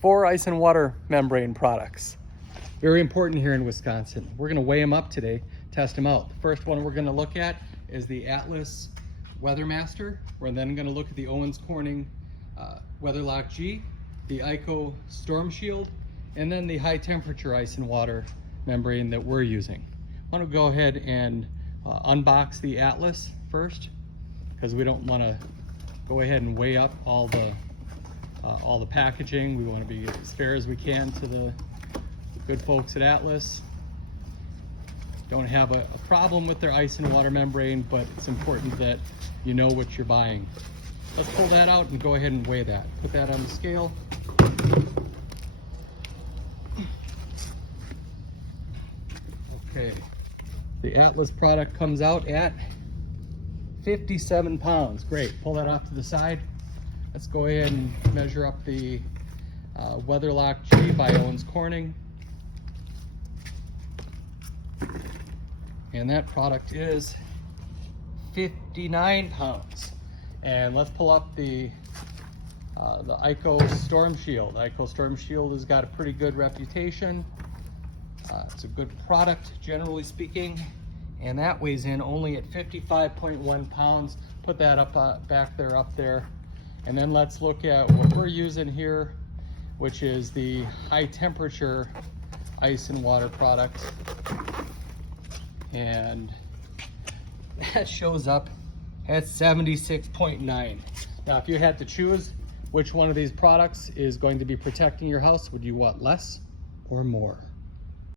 4 ice and water membrane products. Very important here in Wisconsin. We're gonna weigh them up today, test them out. The first one we're gonna look at is the Atlas Weathermaster. We're then gonna look at the Owens Corning WeatherLock G, the ICO Storm Shield, and then the high temperature ice and water membrane that we're using. I want to go ahead and unbox the Atlas first, because we don't want to go ahead and weigh up all the packaging. We want to be as fair as we can to the good folks at Atlas. Don't have a problem with their ice and water membrane, but it's important that you know what you're buying. Let's pull that out and go ahead and weigh that. Put that on the scale. Okay, the Atlas product comes out at 57 pounds. Great, pull that off to the side. Let's go ahead and measure up the WeatherLock G by Owens Corning. And that product is 59 pounds. And let's pull up the ICO Storm Shield. The ICO Storm Shield has got a pretty good reputation. It's a good product, generally speaking, and that weighs in only at 55.1 pounds. Put that up back there, up there. And then let's look at what we're using here, which is the high temperature ice and water product. And that shows up at 76.9. Now, if you had to choose which one of these products is going to be protecting your house, would you want less or more?